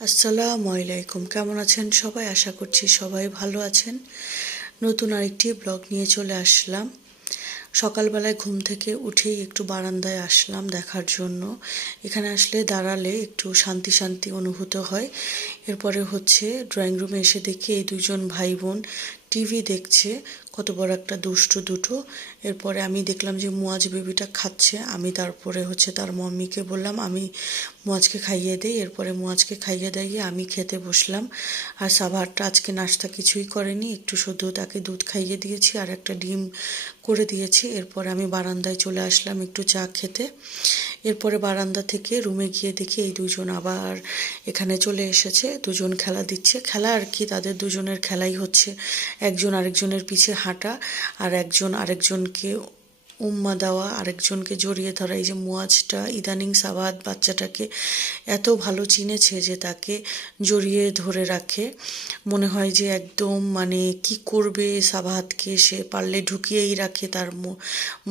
আসসালামু আলাইকুম, কেমন আছেন সবাই? আশা করছি সবাই ভালো আছেন। নতুন আরেকটি ব্লগ নিয়ে চলে আসলাম। সকালবেলায় ঘুম থেকে উঠেই একটু বারান্দায় আসলাম দেখার জন্য। এখানে আসলে দাঁড়ালে একটু শান্তি শান্তি অনুভূত হয়। এরপরে হচ্ছে ড্রয়িং রুমে এসে দেখি এই দুজন ভাই বোন টিভি দেখছে, কত বড় একটা দুষ্টু দুটো। এরপরে আমি দেখলাম যে মুয়াজ বেবিটা খাচ্ছে। আমি তারপরে হচ্ছে তার মম্মিকে বললাম আমি মুয়াজকে খাইয়ে দিই। এরপরে মুয়াজকে খাইয়ে দিয়ে আমি খেতে বসলাম। আর সাভারটা আজকে নাস্তা কিছুই করেনি, একটু শুধু তাকে দুধ খাইয়ে দিয়েছি আর একটা ডিম করে দিয়েছি। এরপরে আমি বারান্দায় চলে আসলাম একটু চা খেতে। এরপরে বারান্দা থেকে রুমে গিয়ে দেখি এই দুজন আবার এখানে চলে এসেছে। দুজন খেলা দিচ্ছে, খেলা আর কি, তাদের দুজনের খেলাই হচ্ছে একজন আরেকজনের পিছে হাঁটা আর একজন আরেকজনকে উম্মা দেওয়া, আরেকজনকে জড়িয়ে ধরা। এই যে মুয়াজটা ইদানিং সাবাদ বাচ্চাটাকে এত ভালো চিনেছে যে তাকে জড়িয়ে ধরে রাখে, মনে হয় যে একদম মানে কি করবে সাবাহাতকে সে পারলে ঢুকিয়েই রাখে তার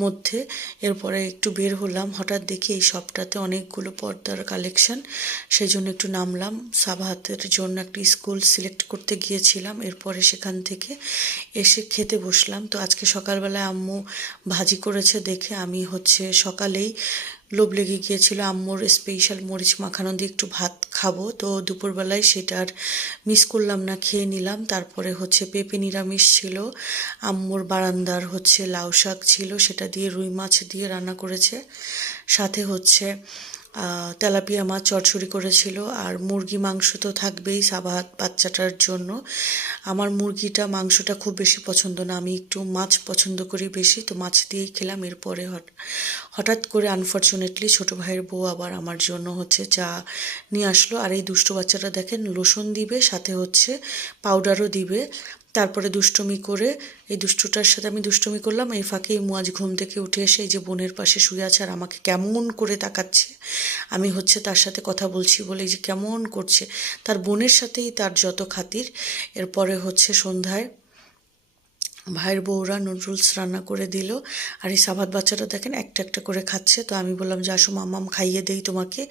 মধ্যে। এরপরে একটু বের হলাম, হঠাৎ দেখি এই শপটাতে অনেকগুলো পর্দার কালেকশন, সেই জন্য একটু নামলাম। সাবাহাতের জন্য একটা স্কুল সিলেক্ট করতে গিয়েছিলাম। এরপরে সেখান থেকে এসে খেতে বসলাম। তো আজকে সকালবেলায় আম্মু ভাজি করেছে দেখে আমি হচ্ছে সকালেই লোভ লেগে গিয়েছিল আম্মুর স্পেশাল মরিচ মাখানো দিয়ে একটু ভাত খাবো, তো দুপুরবেলায় সেটা আর মিস করলাম না, খেয়ে নিলাম। তারপরে হচ্ছে পেঁপে নিরামিষ ছিল, আম্মুর বারান্দার হচ্ছে লাউ শাক ছিল, সেটা দিয়ে রুই মাছ দিয়ে রান্না করেছে। সাথে হচ্ছে তেলাপিয়া মাছ চচ্চড়ি করেছিল। আর মুরগি মাংস তো থাকবেই সাবাহাত বাচ্চাটার জন্য। আমার মুরগিটা মাংসটা খুব বেশি পছন্দ না, আমি একটু মাছ পছন্দ করি বেশি, তো মাছ দিয়েই খেলাম। এরপরে হঠাৎ করে আনফর্চুনেটলি ছোটো ভাইয়ের বউ আবার আমার জন্য হচ্ছে চা নিয়ে আসলো। আর এই দুষ্টু বাচ্চাটা দেখেন লোশন দিবে, সাথে হচ্ছে পাউডারও দিবে। তারপরে দুষ্টুমি করে, এই দুষ্টুটার সাথে আমি দুষ্টুমি করলাম, এই ফাঁকেই মুয়াজ ঘুম থেকে উঠে এসে এই যে বোনের পাশে শুয়ে আছে আর আমাকে কেমন করে তাকাচ্ছে। আমি হচ্ছে তার সাথে কথা বলছি বলে এই যে কেমন করছে, তার বোনের সাথেই তার যত খাতির। এরপরে হচ্ছে সন্ধ্যায় ভাইয়ের বউরা নুডলস রান্না করে দিল। আর এই সাবাদ বাচ্চাটা দেখেন একটা একটা করে খাচ্ছে। তো আমি বললাম যে আসো মাম্মাম খাইয়ে দেই তোমাকে,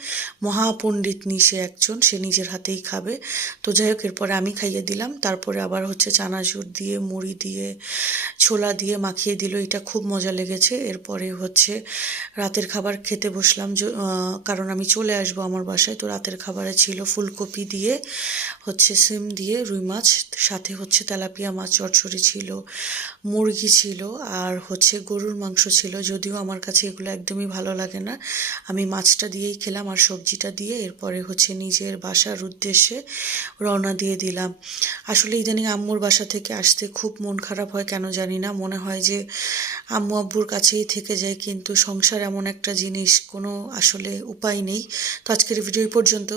মহাপণ্ডিতনি সে একজন, সে নিজের হাতেই খাবে। তো যাই হোক, এরপরে আমি খাইয়ে দিলাম। তারপরে আবার হচ্ছে চানাচুর দিয়ে মুড়ি দিয়ে ছোলা দিয়ে মাখিয়ে দিল, এটা খুব মজা লেগেছে। এরপরে হচ্ছে রাতের খাবার খেতে বসলাম, কারণ আমি চলে আসবো আমার বাসায়। তো রাতের খাবারে ছিল ফুলকপি দিয়ে হচ্ছে সিম দিয়ে রুই মাছ, সাথে হচ্ছে তেলাপিয়া মাছ চচ্চড়ি ছিল, মুরগি ছিল আর হচ্ছে গরুর মাংস ছিল। যদিও আমার কাছে এগুলো একদমই ভালো লাগে না, আমি মাছটা দিয়েই খেলাম আর সবজিটা দিয়ে। এরপরে হচ্ছে নিজের বাসার উদ্দেশ্যে রওনা দিয়ে দিলাম। আসলে ইদানিং আম্মুর বাসা থেকে আসতে খুব মন খারাপ হয়, কেন জানি না, মনে হয় যে আম্মু আব্বুর কাছেই থেকে যায়, কিন্তু সংসার এমন একটা জিনিস, কোনো আসলে উপায় নেই। তো আজকের ভিডিও এই পর্যন্ত।